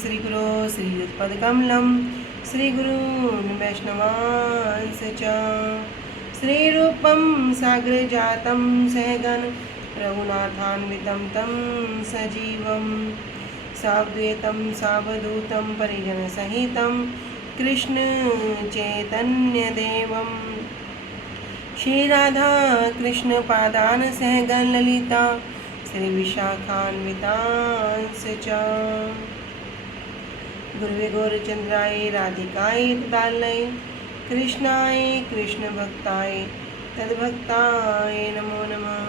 श्रीगुरो श्रीयुत्पदकमलं श्रीगुरून् वैष्णवांश्च च श्रीरूपं साग्रजातं सहगण रघुनाथान्वितं तं सजीवं साद्वैतं सावधूतं परिजनसहितं कृष्ण चैतन्यदेवं श्रीराधा कृष्ण पादान सहगण ललिता श्री विशाखान्वितांश्च च गुरुवे गौरचंद्राय राधिकाय तदालय कृष्णाय कृष्ण भक्ताय तद्भक्ताय नमो नमः।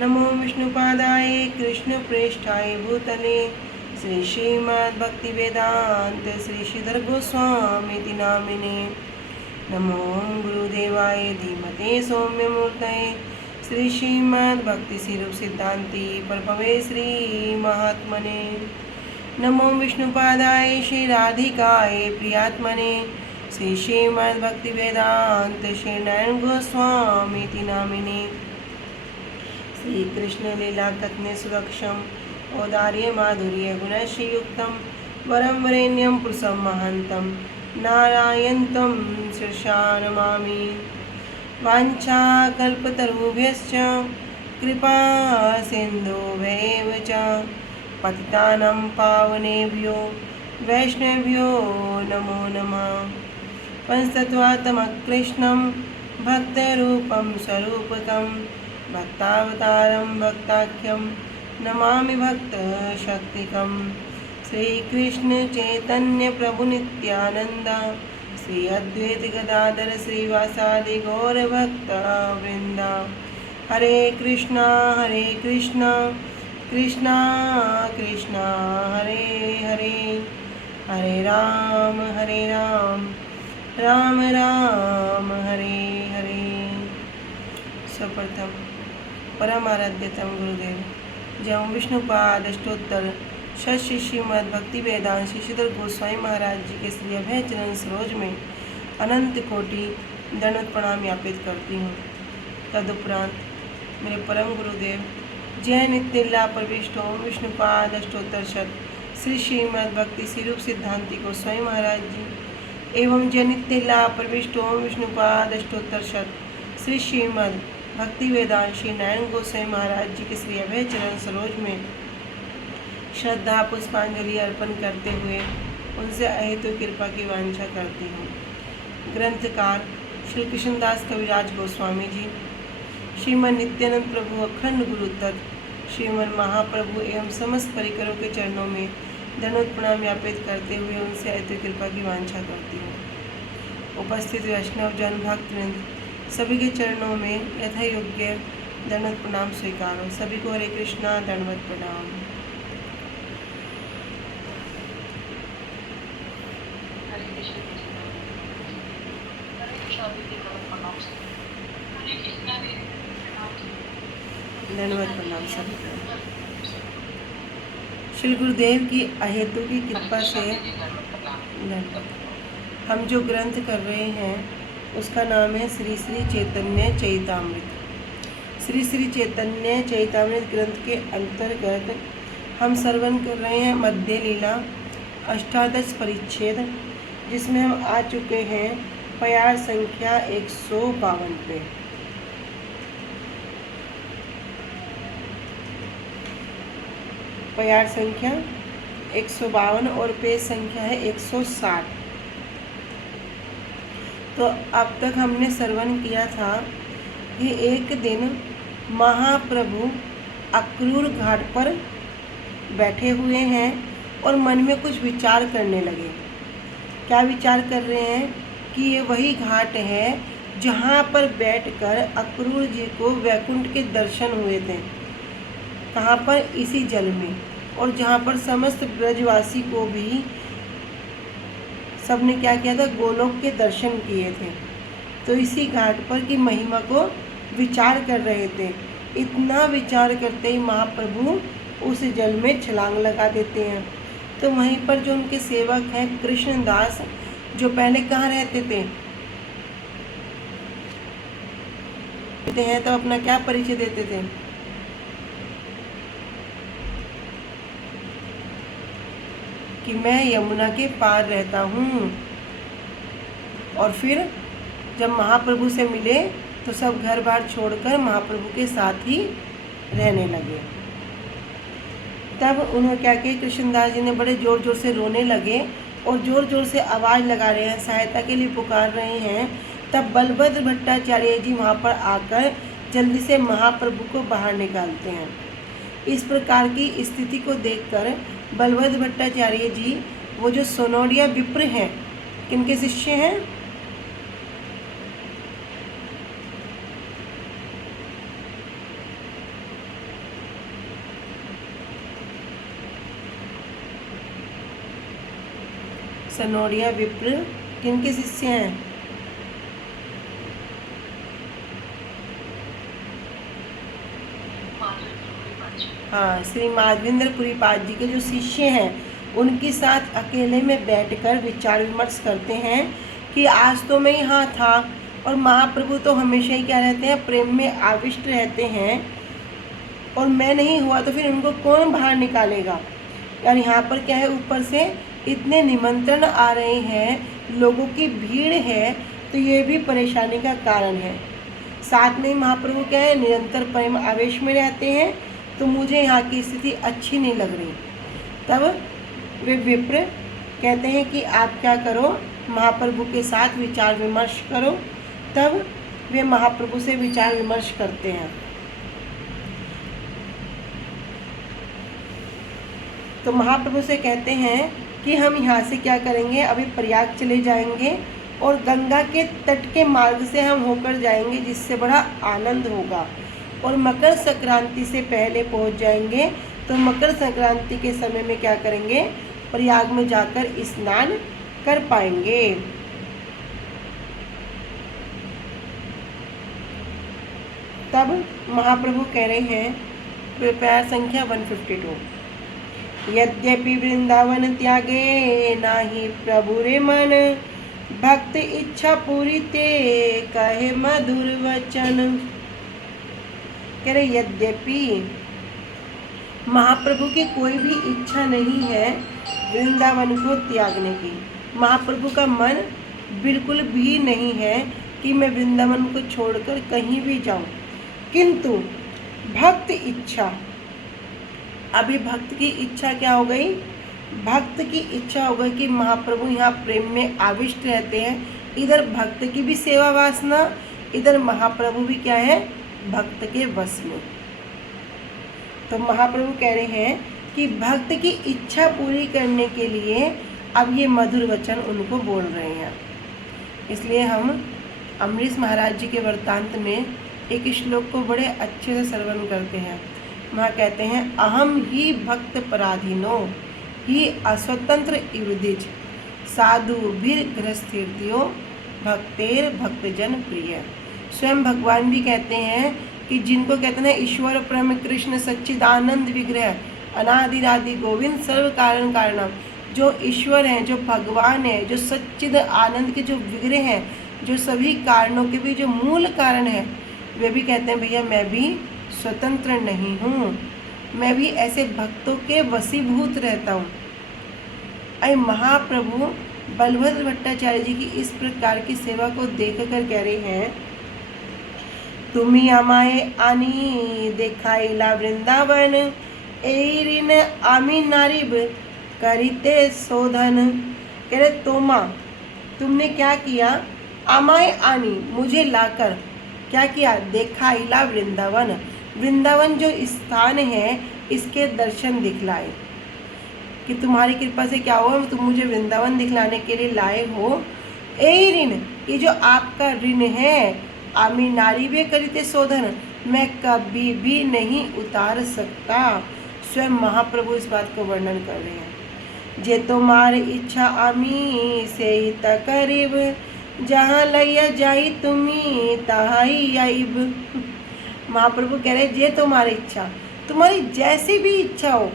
नमो विष्णुपादाय कृष्ण प्रेष्ठाय भूतले श्री श्रीमद्भक्तिवेदांत श्री श्रीधर गोस्वामी नामिने। नमो गुरुदेवाय धीमते सौम्यमूर्तये श्री श्रीमद्भक्ति सिरूप सिद्धांति प्रभवे श्री महात्मने। नमो विष्णुपादाय श्री राधिकाय प्रियात्मने श्री श्रीमद्भक्ति वेदांत श्री नारायण गोस्वामी नामिने। श्री कृष्ण लीला कथने सुरक्षम औदार्य माधुर्य गुणश्रीयुक्तं वरं वरेण्यं पुरुषं महान्तं नारायणं शीर्षा नमामि। वाञ्छाकल्पतरुभ्यश्च कृपा सिन्धुभ्यैव च पतितानां पावनेभ्यो वैष्णवेभ्यो नमो नमः। पंचतत्त्वात्मकृष्णं भक्तरूपं स्वरूपकं भक्तावतारं भक्ताख्यं नमामि भक्तशक्तिकं। श्रीकृष्ण चैतन्य प्रभु नित्यानंद श्री अद्वैत गदाधर श्रीवासादि गौर भक्त वृंदा। हरे कृष्णा कृष्णा कृष्णा हरे हरे हरे राम राम राम हरे हरे। सर्वप्रथम परमाराध्यतम गुरुदेव जय विष्णुपाद अष्टोत्तर श्री श्रीमद् भक्ति वेदांत श्री श्रीधर गोस्वामी महाराज जी के श्री अभय चरण सरोज में अनंत कोटि दंडवत प्रणाम ज्ञापित करती हूँ। तदुपरांत मेरे परम गुरुदेव जय नित्यलीला प्रविष्ट ओम विष्णुपाद अष्टोत्तर शत श्री श्रीमद् भक्ति सिरूप सिद्धांति गोस्वामी महाराज जी एवं जय नित्यलीला प्रविष्ट ओम विष्णुपाद अष्टोत्तर शत श्री श्रीमद् भक्ति वेदांत श्री नारायण गोस्वामी महाराज जी के श्री अभय चरण सरोज में श्रद्धा पुष्पांजलि अर्पण करते हुए उनसे अहेतु कृपा की वांछा करती हूँ। ग्रंथकार श्री कृष्णदास कविराज गोस्वामी जी श्रीमन नित्यानंद प्रभु अखंड गुरु तत्व श्रीमन महाप्रभु एवं समस्त परिकरों के चरणों में दंडवत प्रणाम ज्ञापित करते हुए उनसे अहेतु कृपा की वांछा करती हूँ। उपस्थित वैष्णव जन भक्तवृंद सभी के चरणों में यथा योग्य दंडवत प्रणाम स्वीकारो। सभी को हरे कृष्णा दंडवत प्रणाम। धन्यवाद प्रणाम सभी को। श्री गुरुदेव की अहेतु की कृपा से हम जो ग्रंथ कर रहे हैं उसका नाम है श्री श्री चैतन्य चैतामृत। श्री श्री चैतन्य चैतामृत ग्रंथ के अंतर्गत हम श्रवण कर रहे हैं मध्य लीला अष्टादश परिच्छेद, जिसमें हम आ चुके हैं प्यार संख्या 152 पे। प्यार संख्या 152 और पेज संख्या है 160। तो अब तक हमने श्रवण किया था कि एक दिन महाप्रभु अक्रूर घाट पर बैठे हुए हैं और मन में कुछ विचार करने लगे। क्या विचार कर रहे हैं कि ये वही घाट है जहाँ पर बैठकर अक्रूर जी को वैकुंठ के दर्शन हुए थे। कहाँ पर? इसी जल में। और जहाँ पर समस्त ब्रजवासी को भी सबने क्या किया था? गोलोक के दर्शन किए थे। तो इसी घाट पर की महिमा को विचार कर रहे थे। इतना विचार करते ही महाप्रभु उस जल में छलांग लगा देते हैं। तो वहीं पर जो उनके सेवक हैं कृष्णदास, जो पहले कहाँ रहते थे तो अपना क्या परिचय देते थे? कि मैं यमुना के पार रहता हूँ। और फिर जब महाप्रभु से मिले तो सब घर बार छोड़कर महाप्रभु के साथ ही रहने लगे। तब उन्होंने क्या किया, कृष्णदास जी ने बड़े ज़ोर ज़ोर से रोने लगे और ज़ोर ज़ोर से आवाज़ लगा रहे हैं, सहायता के लिए पुकार रहे हैं। तब बलभद्र भट्टाचार्य जी वहाँ पर आकर जल्दी से महाप्रभु को बाहर निकालते हैं। इस प्रकार की स्थिति को देखकर बलभद्र भट्टाचार्य जी, वो जो सोनोरिया विप्र हैं, किनके शिष्य हैं? सोनोरिया विप्र किनके शिष्य हैं? हाँ, श्री माधवेंद्र पाद जी के जो शिष्य हैं उनके साथ अकेले में बैठकर विचार विमर्श करते हैं कि आज तो मैं यहाँ था और महाप्रभु तो हमेशा ही क्या रहते हैं, प्रेम में आविष्ट रहते हैं, और मैं नहीं हुआ तो फिर उनको कौन बाहर निकालेगा। यार यहाँ पर क्या है, ऊपर से इतने निमंत्रण आ रहे हैं, लोगों की भीड़ है, तो ये भी परेशानी का कारण है। साथ में महाप्रभु क्या है, निरंतर प्रेम आवेश में रहते हैं, तो मुझे यहाँ की स्थिति अच्छी नहीं लग रही। तब वे विप्र कहते हैं कि आप क्या करो, महाप्रभु के साथ विचार विमर्श करो। तब वे महाप्रभु से विचार विमर्श करते हैं। तो महाप्रभु से कहते हैं कि हम यहाँ से क्या करेंगे, अभी प्रयाग चले जाएंगे और गंगा के तट के मार्ग से हम होकर जाएंगे, जिससे बड़ा आनंद होगा, और मकर संक्रांति से पहले पहुँच जाएंगे। तो मकर संक्रांति के समय में क्या करेंगे, प्रयाग में जाकर स्नान कर पाएंगे। तब महाप्रभु कह रहे हैं, पैरा संख्या 152, यद्यपि वृंदावन त्यागे नाही प्रभु रे मन, भक्त इच्छा पूरी ते कहे मधुर वचन। कह रहे यद्यपि महाप्रभु की कोई भी इच्छा नहीं है वृंदावन को त्यागने की। महाप्रभु का मन बिल्कुल भी नहीं है कि मैं वृंदावन को छोड़कर कहीं भी जाऊं, किंतु भक्त इच्छा, अभी भक्त की इच्छा क्या हो गई, भक्त की इच्छा हो गई कि महाप्रभु यहाँ प्रेम में आविष्ट रहते हैं। इधर भक्त की भी सेवा वासना, इधर महाप्रभु भी क्या है, भक्त के वश में। तो महाप्रभु कह रहे हैं कि भक्त की इच्छा पूरी करने के लिए अब ये मधुर वचन उनको बोल रहे हैं। इसलिए हम अमरीश महाराज जी के वृत्तांत में एक श्लोक को बड़े अच्छे से श्रवण करते हैं। वहाँ कहते हैं, अहम ही भक्त पराधीनो ही अस्वतंत्र इवदिज साधु भीर गृहस्थीर्थियो भक्तेर भक्तजन प्रिय। स्वयं भगवान भी कहते हैं कि जिनको कहते हैं ईश्वर परम कृष्ण सच्चिदानंद विग्रह अनादिरादि गोविंद सर्व कारण कारणम, जो ईश्वर हैं, जो भगवान है, जो सच्चिद आनंद के जो विग्रह हैं, जो सभी कारणों के भी जो मूल कारण है, वे भी कहते हैं भैया मैं भी स्वतंत्र नहीं हूँ, मैं भी ऐसे भक्तों के वशीभूत रहता हूँ। अरे महाप्रभु बलभद्र भट्टाचार्य जी की इस प्रकार की सेवा को देखकर कह रहे हैं, तुम्ही आमाए आनी देखाइला वृंदावन, एरिन आमी नारिब करिते शोधन। कह रहे तोमा, तुमने क्या किया, आमाए आनी, मुझे लाकर क्या किया, देखाइला वृंदावन, वृंदावन जो स्थान है इसके दर्शन दिखलाए, कि तुम्हारी कृपा से क्या हुआ, तुम मुझे वृंदावन दिखलाने के लिए लाए हो। ए ऋण, ये जो आपका ऋण है, आमी नारी वे करिते शोधन, मैं कभी भी नहीं उतार सकता। स्वयं महाप्रभु इस बात को वर्णन कर रहे हैं। जे तुम्हारी इच्छा आमी से ही तकरीब, जहाँ लैया जाई तुम्ही तहाई आइब। महाप्रभु कह रहे, जे तुम्हारी इच्छा, तुम्हारी जैसी भी इच्छा हो,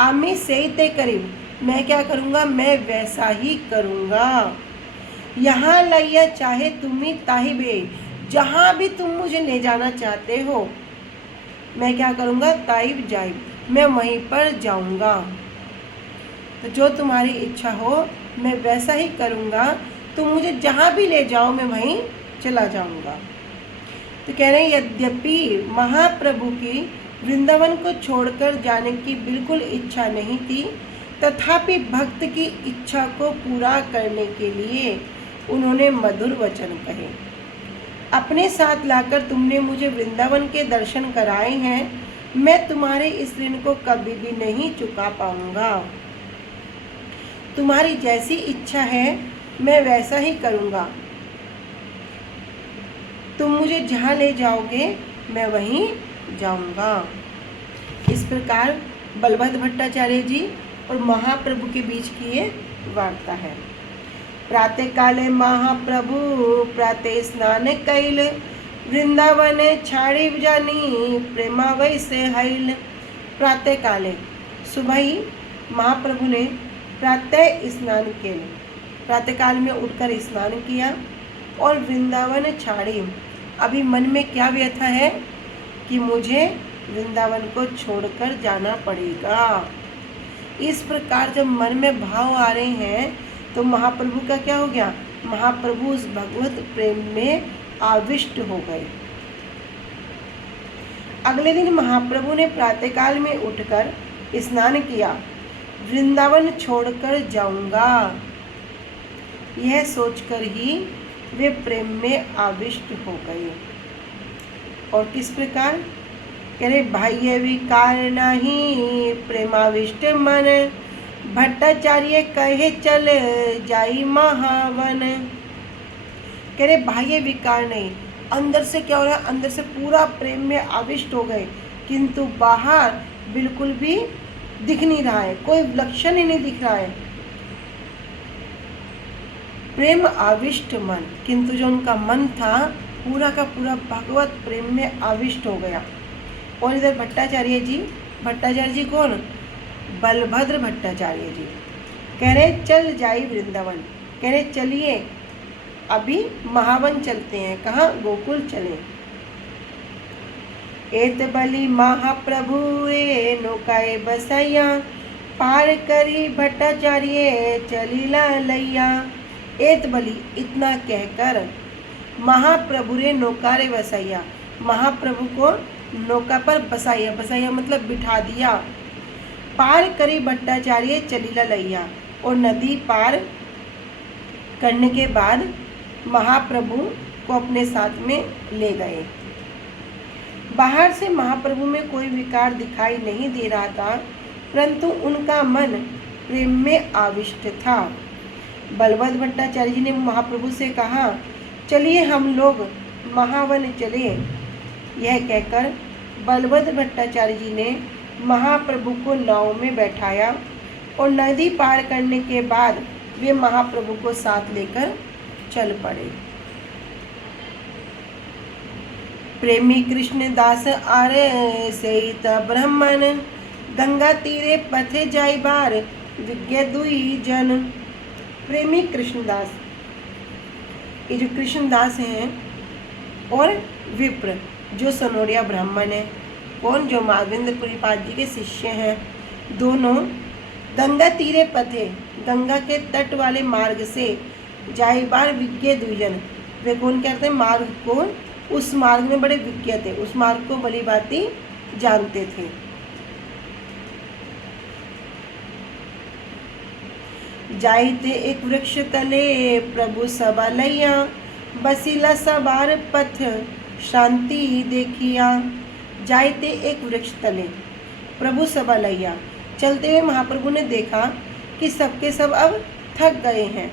आमी से ही तय करीब, मैं क्या करूँगा, मैं वैसा ही करूँगा। यहाँ लैया चाहे तुम्ही ताही बे, जहाँ भी तुम मुझे ले जाना चाहते हो, मैं क्या करूँगा, ताइब जाइब, मैं वहीं पर जाऊँगा। तो जो तुम्हारी इच्छा हो मैं वैसा ही करूँगा, तुम मुझे जहाँ भी ले जाओ मैं वहीं चला जाऊँगा। तो कह रहे हैं यद्यपि महाप्रभु की वृंदावन को छोड़कर जाने की बिल्कुल इच्छा नहीं थी, तथापि भक्त की इच्छा को पूरा करने के लिए उन्होंने मधुर वचन कहे। अपने साथ लाकर तुमने मुझे वृंदावन के दर्शन कराए हैं, मैं तुम्हारे इस ऋण को कभी भी नहीं चुका पाऊंगा। तुम्हारी जैसी इच्छा है मैं वैसा ही करूंगा, तुम मुझे जहाँ ले जाओगे मैं वहीं जाऊंगा। इस प्रकार बलभद्र भट्टाचार्य जी और महाप्रभु के बीच की ये वार्ता है। प्रातः काले महाप्रभु प्रातः स्नान कैल, वृंदावन छाड़ी जानी प्रेमा वैसे हैल। प्रातः काले सुबह ही महाप्रभु ने प्रातः स्नान किया, प्रातः काल में उठकर स्नान किया और वृंदावन छाड़ी। अभी मन में क्या व्यथा है कि मुझे वृंदावन को छोड़कर जाना पड़ेगा। इस प्रकार जब मन में भाव आ रहे हैं तो महाप्रभु का क्या हो गया, महाप्रभु उस भगवत प्रेम में आविष्ट हो गए। अगले दिन महाप्रभु ने प्रातःकाल में उठकर स्नान किया, वृंदावन छोड़कर जाऊंगा यह सोचकर ही वे प्रेम में आविष्ट हो गए। और किस प्रकार, कह रहे बाह्य विकार नहीं प्रेमाविष्ट मन, भट्टाचार्य कहे चल जाई महावन। कह रहे बाह्य विकार नहीं, अंदर से क्या हो रहा है, अंदर से पूरा प्रेम में आविष्ट हो गए, किंतु बाहर बिल्कुल भी दिख नहीं रहा है, कोई लक्षण ही नहीं दिख रहा है। प्रेम आविष्ट मन, किंतु जो उनका मन था पूरा का पूरा भगवत प्रेम में आविष्ट हो गया। और इधर भट्टाचार्य जी कौन, बलभद्र भट्टाचार्य जी कह रहे चल जाई वृंदावन, कह रहे चलिए अभी महावन चलते हैं। कहाँ, गोकुल चले। एत बलि महाप्रभु रे नौकाए बसैया, पार करी भट्टाचार्य चलीला लैया। एत बलि इतना कहकर महाप्रभु रे नौकारे बसैया, महाप्रभु को नौका पर बसाया, बसाया मतलब बिठा दिया। पार करी भट्टाचार्य चलीला लैया, और नदी पार करने के बाद महाप्रभु को अपने साथ में ले गए। बाहर से महाप्रभु में कोई विकार दिखाई नहीं दे रहा था, परंतु उनका मन प्रेम में आविष्ट था। बलभद्र भट्टाचार्य जी ने महाप्रभु से कहा चलिए हम लोग महावन चले। यह कहकर बलभद्र भट्टाचार्य जी ने महाप्रभु को नाव में बैठाया और नदी पार करने के बाद वे महाप्रभु को साथ लेकर चल पड़े। प्रेमी कृष्ण दास आरे सहित ब्राह्मण, गंगा तीरे पथे जाई बार विज्ञ दुई जन। प्रेमी कृष्णदास, ये जो कृष्णदास हैं और विप्र जो सनोरिया ब्राह्मण है, कौन, जो माधवेंद्रपुरी पाद जी के शिष्य हैं, दोनों गंगा तीरे पथे, गंगा के तट वाले मार्ग से जाई बार विज्ञ दुईजन। वे कौन कहते हैं, मार्ग को, उस मार्ग में बड़े विज्ञ थे, उस मार्ग को भली भांति जानते थे। जाइते एक वृक्ष तले प्रभु सभा लैया, बसीला सवार पथ शांति देखिया। जाइते एक वृक्ष तले प्रभु सभा लैया, चलते हुए महाप्रभु ने देखा कि सबके सब अब थक गए हैं।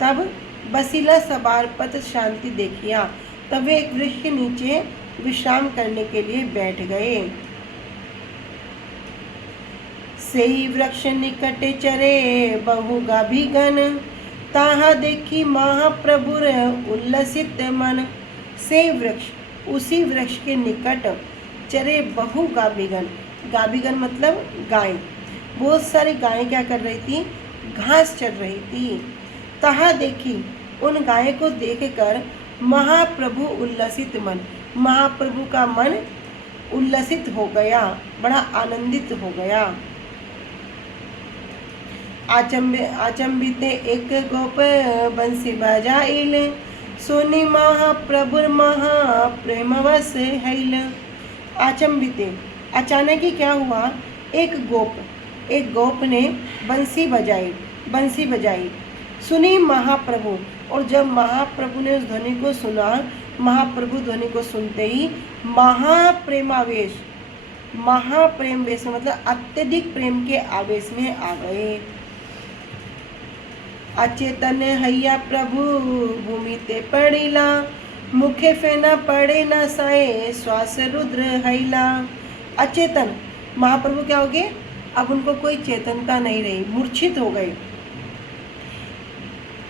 तब बसीला सवार पथ शांति देखिया, तब वे एक वृक्ष के नीचे विश्राम करने के लिए बैठ गए। सेई वृक्ष निकटे चरे बहु गाभिगन, ताहा देखी महाप्रभुर उल्लसित मन। सेई वृक्ष, उसी वृक्ष के निकट चरे बहु गाभिगन, गाभिगन मतलब गाय, बहुत सारी गायें क्या कर रही थी, घास चर रही थी। ताहा देखी, उन गाय को देखकर महाप्रभु उल्लसित मन, महाप्रभु का मन उल्लसित हो गया, बड़ा आनंदित हो गया। आचंबिते एक गोप बंसी बजाइल, सुनि महाप्रभुर महाप्रेमवश हैल। आचंबिते, अचानक ही क्या हुआ, एक गोप ने बंसी बजाई। सुनी महाप्रभु, और जब महाप्रभु ने उस ध्वनि को सुना, महाप्रभु ध्वनि को सुनते ही महाप्रेम वेश में मतलब अत्यधिक प्रेम के आवेश में आ गए। अचेतन हैया प्रभु भूमि ते पड़िला, मुखे फेना पड़े न साए, श्वास रुद्र हैला। अचेतन, महाप्रभु क्या हो गए, अब उनको कोई चेतनता नहीं रही, मूर्छित हो गए।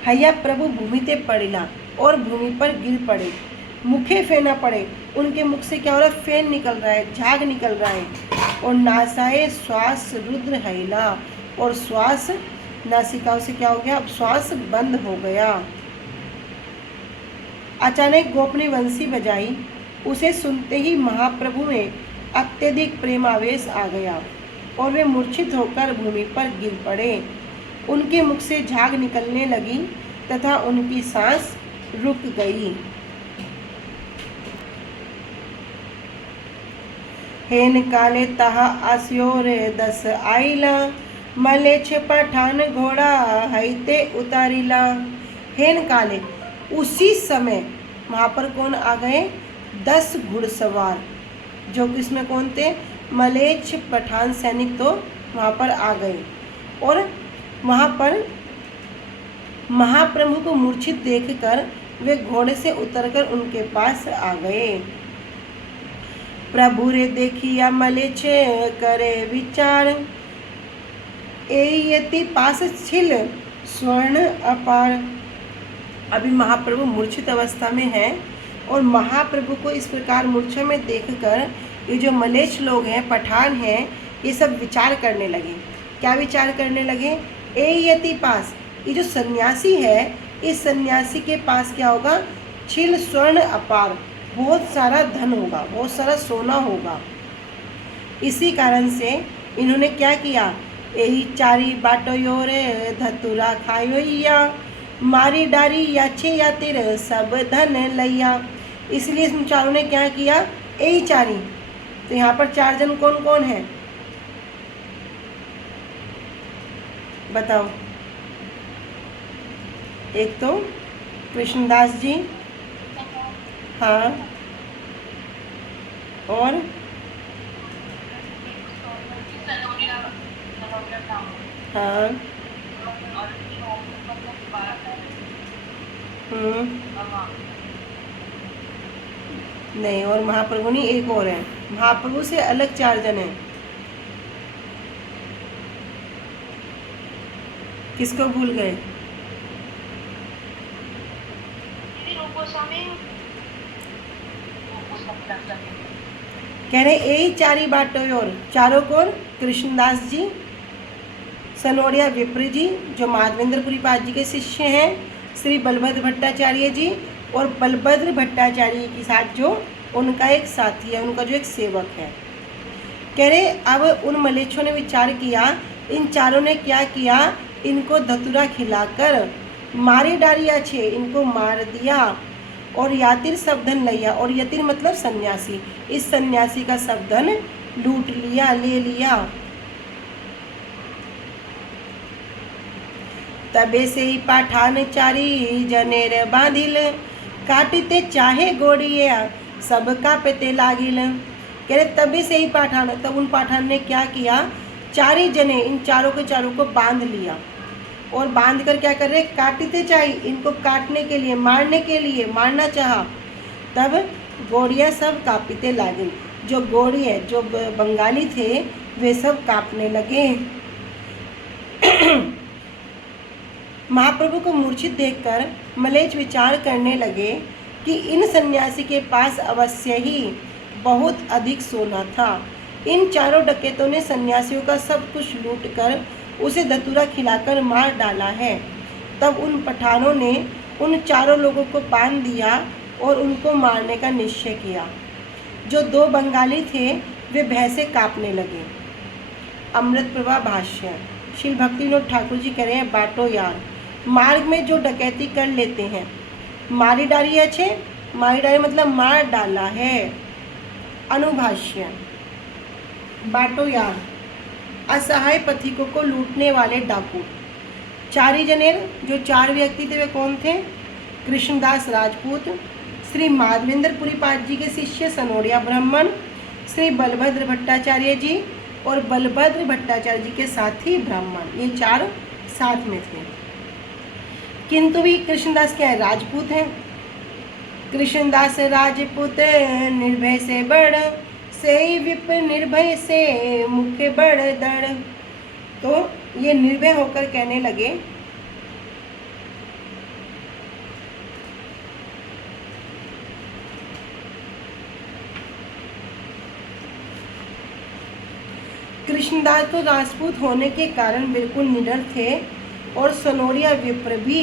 हैया प्रभु भूमि ते पड़िला, और भूमि पर गिर पड़े। मुखे फेना पड़े, उनके मुख से क्या हो रहा है, फेन निकल रहा है, झाग निकल रहा है। और नासाए श्वास रुद्र हैला, और श्वास नासिकाओं से क्या हो गया, अब श्वास बंद हो गया। अचानक गोप ने बंसी बजाई, उसे सुनते ही महाप्रभु में अत्यधिक प्रेमावेश आ गया और वे मूर्छित होकर भूमि पर गिर पड़े। उनके मुख से झाग निकलने लगी तथा उनकी सांस रुक गई। हेन काले तहा आस्योर दस आइला, मलेच्छ पठान घोड़ा हैते उतारिला। हेन काले, उसी समय वहाँ पर कौन आ गए, 10 घुड़सवार, जो कि इसमें कौन थे, मलेच्छ पठान सैनिक तो वहाँ पर आ गए। और वहाँ पर महाप्रभु को मूर्छित देखकर वे घोड़े से उतरकर उनके पास आ गए। प्रभु रे देखिया मलेच्छ करे विचार, एयति पास छिल स्वर्ण अपार। अभी महाप्रभु मूर्छित अवस्था में हैं और महाप्रभु को इस प्रकार मूर्छा में देखकर ये जो मलेच्छ लोग हैं, पठान हैं, ये सब विचार करने लगे। क्या विचार करने लगे, एयति पास, ये जो सन्यासी है, इस सन्यासी के पास क्या होगा, छिल स्वर्ण अपार, बहुत सारा धन होगा, बहुत सारा सोना होगा। इसी कारण से इन्होंने क्या किया, यही चारी बाटो योरे धतुरा खायोया, मारी डारी याचे या तेरे सब धन लैया। इसलिए इन चारों ने क्या किया, यही चारी। तो यहाँ पर 4 जन कौन कौन है बताओ। एक तो कृष्णदास जी, हाँ, और हाँ, नहीं, और महाप्रभु नहीं, एक और है, महाप्रभु से अलग 4 जन हैं। किसको भूल गए, कह रहे यही 4 ही बाटो और चारों कौन, कृष्णदास जी, सनोड़िया विप्र जी जो माधवेंद्रपुरी पाद जी के शिष्य हैं, श्री बलभद्र भट्टाचार्य जी, और बलभद्र भट्टाचार्य के साथ जो उनका एक साथी है, उनका जो एक सेवक है। कह रहे अब उन मलेच्छों ने विचार किया, इन चारों ने क्या किया, इनको धतूरा खिलाकर मारी डारिया छे, इनको मार दिया, और यातिर सब धन लिया, और यतिर मतलब सन्यासी, इस सन्यासी का सब धन लूट लिया, ले लिया। तबे से ही पाठान चारी जनेर बांधिल, काटिते चाहे गोड़िया सबका पेते लागिल। कह रहे तभी से ही पाठान, तब उन पाठान ने क्या किया, 4 जने इन चारों के चारों को बांध लिया, और बांध कर क्या कर रहे, काटते चाहिए, इनको काटने के लिए, मारने के लिए, मारना चाहा। तब गोड़िया सब कांपते लागे, जो गोड़ी है, जो बंगाली थे, वे सब कांपने लगे। महाप्रभु को मूर्छित देखकर मलेच्छ विचार करने लगे कि इन सन्यासी के पास अवश्य ही बहुत अधिक सोना था। इन चारों डकैतों ने सन्यासियों का सब कुछ लूटकर उसे धतूरा खिलाकर मार डाला है। तब उन पठानों ने उन चारों लोगों को बांध दिया और उनको मारने का निश्चय किया। जो 2 बंगाली थे वे भय से कांपने लगे। अमृत प्रभा भाष्य। श्री भक्ति विनोद ठाकुर जी कह रहे हैं बाटो यार, मार्ग में जो डकैती कर लेते हैं। मारी डाली अच्छे, मारी डाली मतलब मार डाला है। अनुभाष्य, बाटो यार असहाय पथिकों को लूटने वाले डाकू। चारी जनेर, जो 4 व्यक्ति थे वे कौन थे? कृष्णदास राजपूत, श्री माधवेंद्र पाद जी के शिष्य सनोरिया ब्राह्मण, श्री बलभद्र भट्टाचार्य जी और बलभद्र भट्टाचार्य जी के साथी ब्राह्मण, ये 4 साथ में थे। किंतु भी कृष्णदास क्या है? राजपूत हैं। कृष्णदास राजपूत निर्भय से बड़, से विप निर्भय से मुख्य बड़ दड़। तो ये निर्भय होकर कहने लगे कृष्णदास तो राजपूत होने के कारण बिल्कुल निडर थे और सनोरिया विप्र भी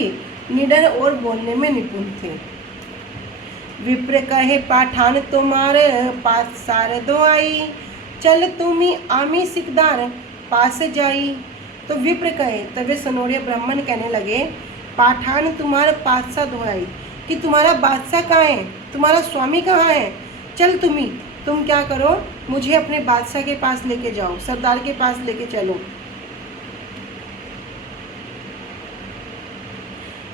निडर और बोलने में निपुण थे। विप्र कहे पाठान तुम्हारे पास सार दो आई, चल तुम्ही आमी सिकदार पास जाई। तो विप्र कहे, तब सनोरिया ब्राह्मण कहने लगे पाठान तुम्हारे पास सा दो आई, कि तुम्हारा बादशाह कहाँ है, तुम्हारा स्वामी कहाँ है, चल तुम क्या करो, मुझे अपने बादशाह के पास लेके जाओ, सरदार के पास लेके चलो।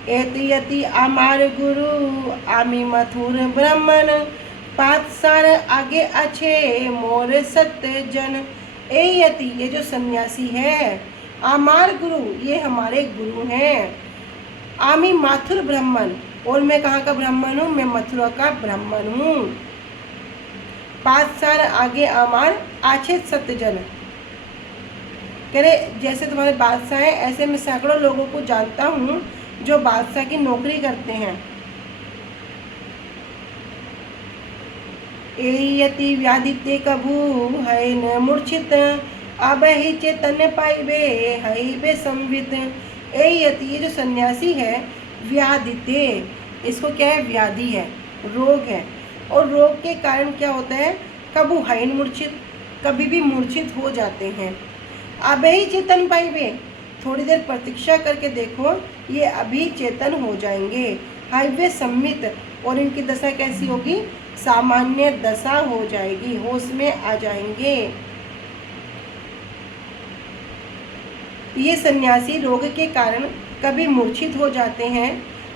एति यति आमार गुरु आमी मथुर ब्राह्मण, पातसार आगे अच्छे मोर सत्य जन। ए यति, ये जो सन्यासी है, आमार गुरु, ये हमारे गुरु हैं। आमी माथुर ब्राह्मण, और मैं कहाँ का ब्राह्मण हूँ? मैं मथुरा का ब्राह्मण हूँ। 5 साल आगे आमार आछे सत्य जन, कह रहे जैसे तुम्हारे बादशाह हैं ऐसे मैं सैकड़ों लोगों को जानता हूँ जो बादशाह की नौकरी करते हैं। एयति व्यादित्य कभू है न मूर्छित, अब ही चेतन पाइबे है बे संवित। एयति, ये जो सन्यासी है, व्यादित्य, इसको क्या है? व्याधि है, रोग है। और रोग के कारण क्या होता है? कभू है मूर्छित, कभी भी मूर्छित हो जाते हैं। अब ही चेतन पाइबे, थोड़ी देर प्रतीक्षा करके देखो, ये अभी चेतन हो जाएंगे। हाईवे सम्मित, और इनकी दशा कैसी होगी? सामान्य दशा हो जाएगी, होश में आ जाएंगे। ये सन्यासी रोग के कारण कभी मूर्छित हो जाते हैं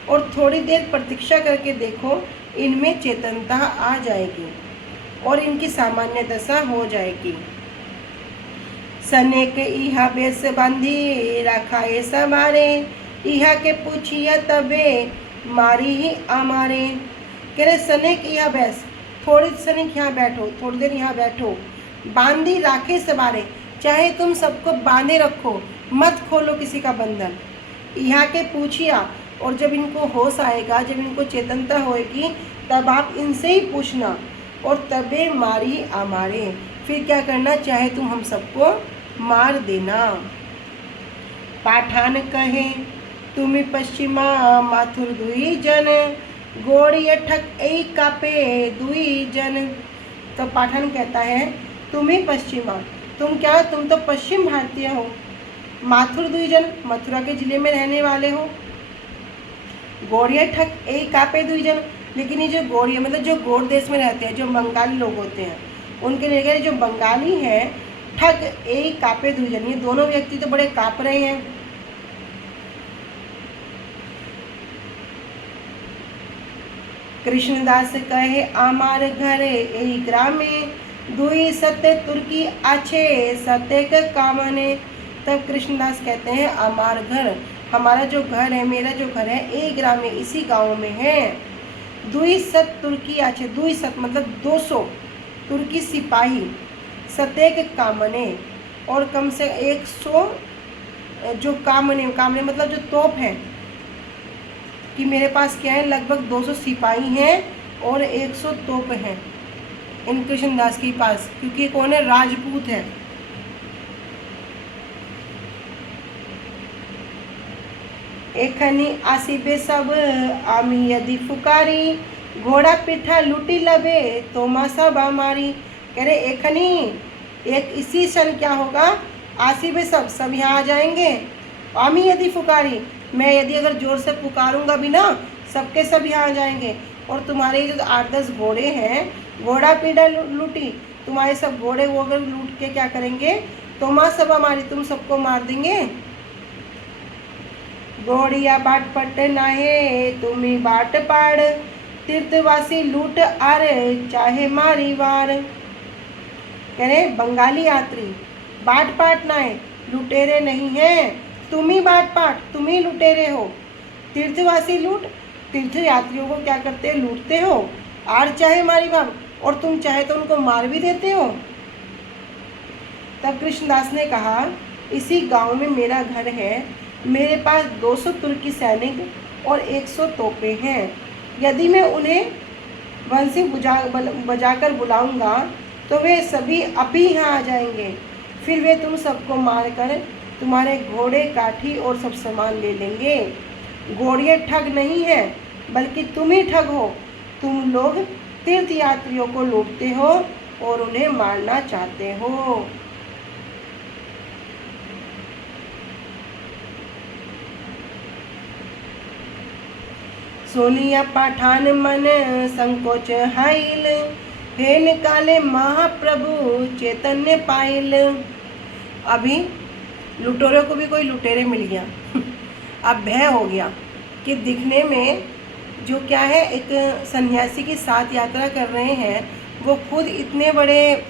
और थोड़ी देर प्रतीक्षा करके देखो, इनमें चेतनता आ जाएगी और इनकी सामान्य दशा हो जाएगी। सनेक इहा बेस बांधी रखा ये समारे, इहा के पूछिया तबे मारी ही आमारे। कह रहे सनेक इहा बेस, थोड़ी सनेक यहाँ बैठो, थोड़ी देर यहाँ बैठो। बांधी राखे सवारे, चाहे तुम सबको बांधे रखो, मत खोलो किसी का बंधन। यहाँ के पूछिया, और जब इनको होश आएगा, जब इनको चेतनता होएगी, तब आप इनसे ही पूछना। और तबे मारी आमारे, फिर क्या करना? चाहे तुम हम सबको मार देना। पाठान कहे तुम्ही पश्चिमा माथुर दुई जन, गोड़ी अठक ए कापे दुई जन। तो पाठान कहता है तुम ही पश्चिमा, तुम क्या? तुम तो पश्चिम भारतीय हो। माथुर दुई जन, मथुरा के जिले में रहने वाले हो। गोड़िया ठक ए कापे दुई जन, लेकिन ये जो गोड़िया मतलब जो गोड़ देश में रहते हैं, जो बंगाली लोग होते हैं, उनके लिए जो बंगाली हैं, ठग ए कापे दुई जन, ये दोनों व्यक्ति तो बड़े काँप रहे हैं। कृष्णदास कहे आमार घरे ए ग्रामे, दुई सत्य तुर्की आछे सत्यक कामने। तब कृष्णदास कहते हैं आमार घर, हमारा जो घर है, मेरा जो घर है, ए ग्राम में, इसी गांव में है। दुई सत तुर्की आछे, दुई सत मतलब 200 तुर्की सिपाही, सतेक कामने, और कम से 100 जो कामने, कामने मतलब जो तोप है, कि मेरे पास क्या है, लगभग 200 सिपाही हैं और 100 तोप हैं इन कृष्णदास के पास, क्योंकि कौन है? राजपूत है। एखनी आसिबे सब आमी यदि फुकारी, घोड़ा पिठा लूटी लबे तो माँ सब हमारी। कह रहे एखनी, एक इसी क्षण क्या होगा? आसी वे सब यहाँ आ जाएंगे। आमी यदि फुकारी, मैं यदि अगर जोर से पुकारूंगा भी ना, सबके सब यहाँ आ जाएंगे। और तुम्हारे जो 8-10 घोड़े हैं, घोड़ा पीड़ा लूटी, तुम्हारे सब घोड़े वो अगर लूट के क्या करेंगे, तो माँ सब हमारी, तुम सबको मार देंगे। घोड़िया बाट पट नाहे तुम्ही बाट पाड़, तीर्थवासी लूट आरे चाहे मारी वार। कह रहे बंगाली यात्री बाट पाट नाहे, लुटेरे नहीं हैं, तुम ही बाट पाट, तुम ही लुटेरे हो। तीर्थवासी लूट, तीर्थ यात्रियों को क्या करते हैं, लूटते हो। आर चाहे मारी वार, और तुम चाहे तो उनको मार भी देते हो। तब कृष्णदास ने कहा, इसी गांव में मेरा घर है, मेरे पास 200 तुर्की सैनिक और 100 तोपें हैं। यदि मैं उन्हें बंसी बजाकर बुलाऊंगा तो वे सभी अभी यहाँ आ जाएंगे। फिर वे तुम सबको मारकर तुम्हारे घोड़े, काठी और सब सामान ले लेंगे। घोड़े ठग नहीं है, बल्कि तुम ही ठग हो। तुम लोग तीर्थ यात्रियों को लूटते हो और उन्हें मारना चाहते हो। सोनिया पठान मन संकोच हाइल, हे निकाले महाप्रभु चैतन्य पाइल। अभी लुटेरों को भी कोई लुटेरे मिल गया। अब भय हो गया कि दिखने में जो क्या है, एक सन्यासी के साथ यात्रा कर रहे हैं, वो खुद इतने बड़े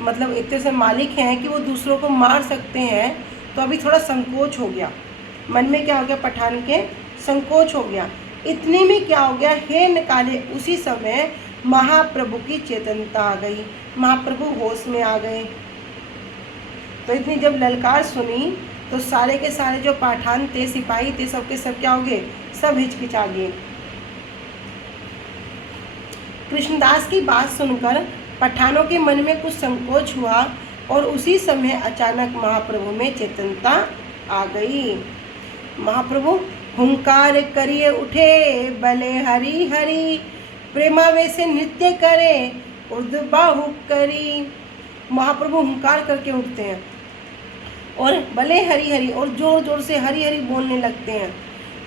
मतलब एक तरह से मालिक हैं कि वो दूसरों को मार सकते हैं। तो अभी थोड़ा संकोच हो गया, मन में क्या हो गया, पठान के संकोच हो गया। इतने में क्या हो गया, हे निकाले, उसी समय महाप्रभु की चेतनता आ गई, महाप्रभु होश में आ गए। तो इतनी जब ललकार सुनी तो सारे के सारे जो पठान थे, सिपाही थे, सबके सब क्या हो गए, सब हिचकिचा गए। कृष्णदास की बात सुनकर पठानों के मन में कुछ संकोच हुआ और उसी समय अचानक महाप्रभु में चेतनता आ गई। महाप्रभु हुंकार करिए उठे, बले हरि हरि, प्रेमावेश से नृत्य करे उर्दबाहु करी। महाप्रभु हुंकार करके उठते हैं और भले हरि हरि, और जोर जोर से हरि हरि बोलने लगते हैं।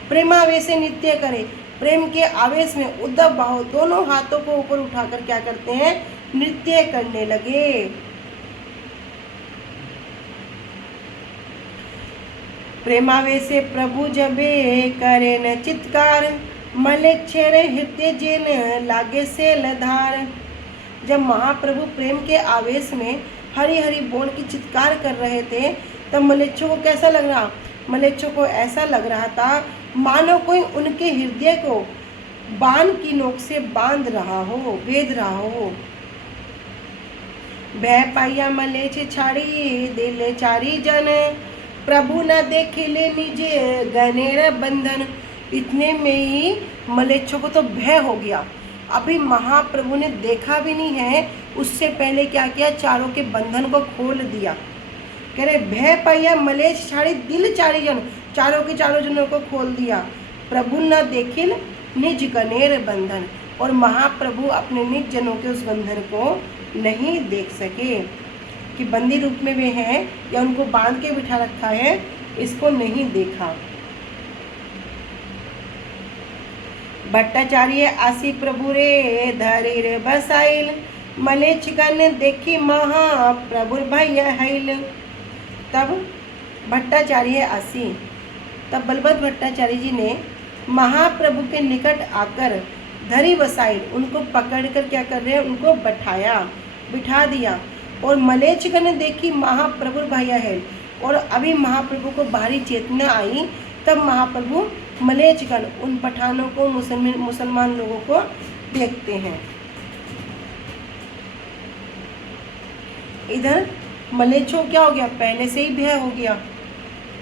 प्रेमावेश से नृत्य करे, प्रेम के आवेश में उद्धव बाहु, दोनों हाथों को ऊपर उठाकर क्या करते हैं, नृत्य करने लगे। प्रेमावेश से प्रभु जबे करे न चित्कार, मले छेरे हृदय जेन लागे से लधार। जब महाप्रभु प्रेम के आवेश में हरि हरि बोल की चित्कार कर रहे थे, तब मलेच्छों को कैसा लग रहा, मलेच्छों को ऐसा लग रहा था मानो कोई उनके हृदय को बाण की नोक से बांध रहा हो, वेद रहा हो। भय पाइया मलेच्छ छाड़ी दिले चारी जन, प्रभु न देखिले निजे गनेर बंधन। इतने में ही मलेच्छों को तो भय हो गया। अभी महाप्रभु ने देखा भी नहीं है, उससे पहले क्या किया, चारों के बंधन को खोल दिया। कह रहे भय पाइया मलेच्छ छाड़ी दिल चारी जन, चारों के चारों जनों को खोल दिया। प्रभु न देखिल निज गनेर बंधन, और महाप्रभु अपने निज जनों के उस बंधन को नहीं देख सके कि बंदी रूप में वे हैं या उनको बांध के बिठा रखा है, इसको नहीं देखा। भट्टाचार्य आसी प्रभु रे धरी रे बसाइल, मलेच्छ गण देखी महाप्रभु भैया हैल। तब भट्टाचार्य आसी, तब बलभद्र भट्टाचार्य जी ने महाप्रभु के निकट आकर धरी बसाइल, उनको पकड़कर क्या कर रहे हैं, उनको बिठा दिया। और मलेच्छ गण देखी महाप्रभु भैया है, और अभी महाप्रभु को भारी चेतना आई। तब महाप्रभु मलेच्छगण उन पठानों को, मुसलमान लोगों को देखते हैं। इधर मलेच्छों क्या हो गया, पहले से ही भय हो गया,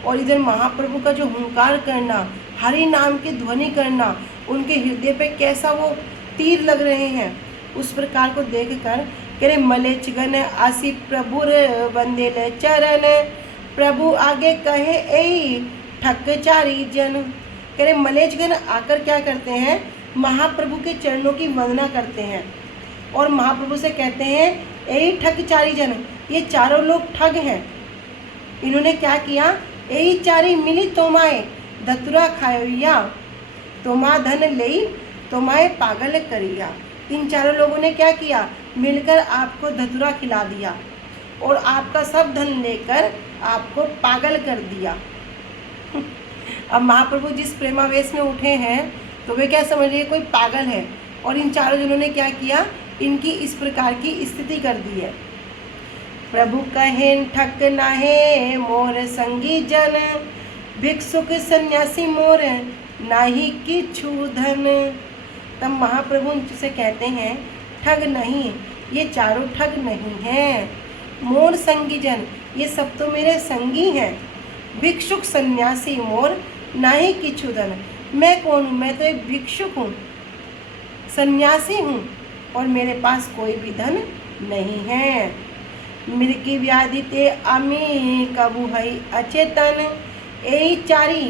और इधर महाप्रभु का जो हुंकार करना, हरि नाम की ध्वनि करना, उनके हृदय पे कैसा वो तीर लग रहे हैं। उस प्रकार को देखकर कह रहे मलेच्छगण आसी प्रभुर वंदेल चरण, प्रभु आगे कहे ऐ ठक चारी जन। कह रहे मलेच्छगण आकर क्या करते हैं, महाप्रभु के चरणों की वंदना करते हैं और महाप्रभु से कहते हैं ऐ ठक चारी जन, ये चारों लोग ठग हैं। इन्होंने क्या किया, यही चारी मिली तोमाए धतुरा खाया, तोमा धन ले तोमाए पागल करिया। इन चारों लोगों ने क्या किया, मिलकर आपको धतुरा खिला दिया और आपका सब धन लेकर आपको पागल कर दिया। अब महाप्रभु जिस प्रेमावेश में उठे हैं तो वे क्या समझ रहे, कोई पागल है, और इन चारों जनों ने क्या किया, इनकी इस प्रकार की स्थिति कर दी है। प्रभु कहें ठक नाहे मोर संगी जन, भिक्षुक सन्यासी मोर नाही किछु धन। तब महाप्रभु उनसे कहते हैं, ठग नहीं, ये चारों ठग नहीं हैं। मोर संगी जन, ये सब तो मेरे संगी हैं। भिक्षुक सन्यासी मोर नाही किछु धन, मैं कौन हूँ, मैं तो एक भिक्षुक हूँ, सन्यासी हूँ, और मेरे पास कोई भी धन नहीं है। मृगी व्याधि ते अमी कबू हई अचेतन, यही चारी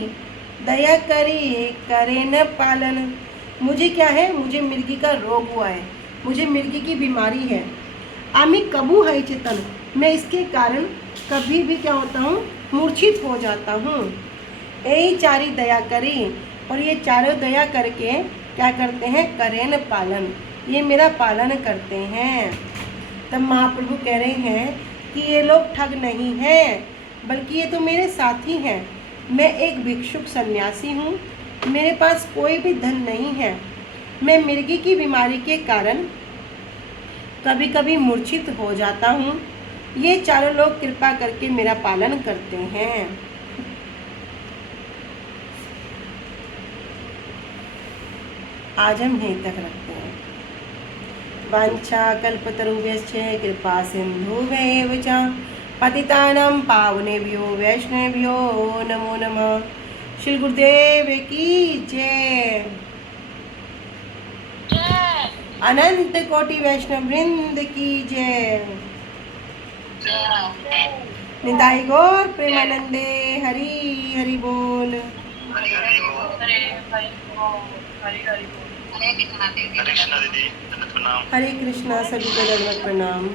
दया करी करे न पालन। मुझे क्या है, मुझे मिर्गी का रोग हुआ है, मुझे मिर्गी की बीमारी है। अमी कबू हई चेतन, मैं इसके कारण कभी भी क्या होता हूँ, मूर्छित हो जाता हूँ। यही चारी दया करी, और ये चारों दया करके क्या करते हैं, करें पालन, ये मेरा पालन करते हैं। तब महाप्रभु कह रहे हैं कि ये लोग ठग नहीं हैं, बल्कि ये तो मेरे साथी हैं। मैं एक भिक्षुक सन्यासी हूँ, मेरे पास कोई भी धन नहीं है। मैं मिर्गी की बीमारी के कारण कभी कभी मूर्छित हो जाता हूँ। ये चारों लोग कृपा करके मेरा पालन करते हैं। आज हम यहीं तक रखते हैं। वाञ्छा कल्पतरुभ्यश्च कृपा सिन्धुभ्येव च पतितानां पावनेभ्यो वैष्णवेभ्यो नमो नमः। श्री गुरुदेव की जय। अनंत कोटि वैष्णव वृंद की जय। निताई गौर प्रेमानंदे हरि हरि बोल। हरे कृष्णा दीदी, प्रणाम। हरे कृष्णा, सभी को दंडवत प्रणाम।